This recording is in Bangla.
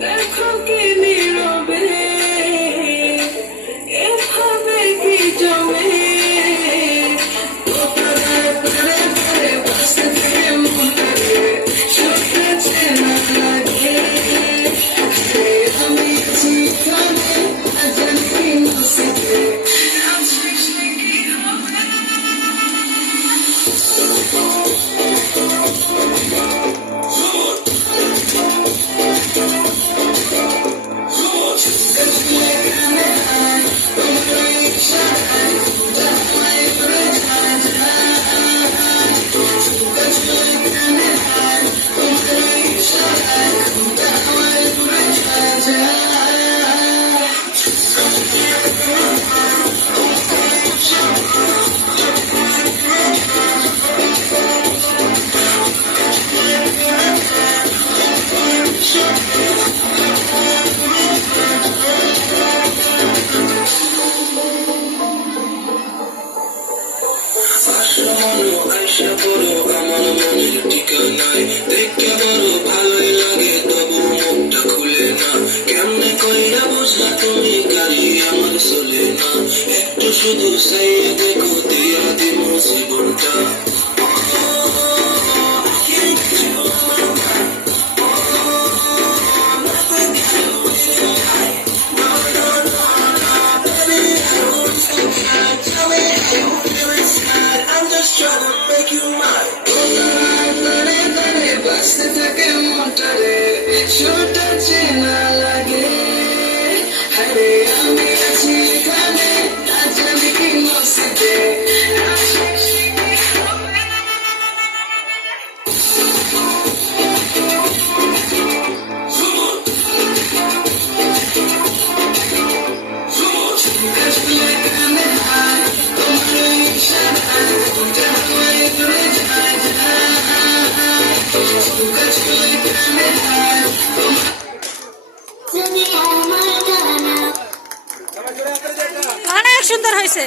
দেখো কি নীরবে এভাবে কি জমে আশা করো আমার মনের ঠিকানায় দেখতে বড় ভালোই লাগে তবু মুখটা খুলে না কেমনে কইরা বুঝলা তুমি গাড়ি আমার চলে না একটু শুধু চাইয়ে দেখো দিয়া দিব জীবনটা বাঁচতে থাকে মনটারে ছোটা চেনা লাগে আরে আমি আছি এখানে আজ আমি কি মস্তিতে অনেক সুন্দর হয়েছে।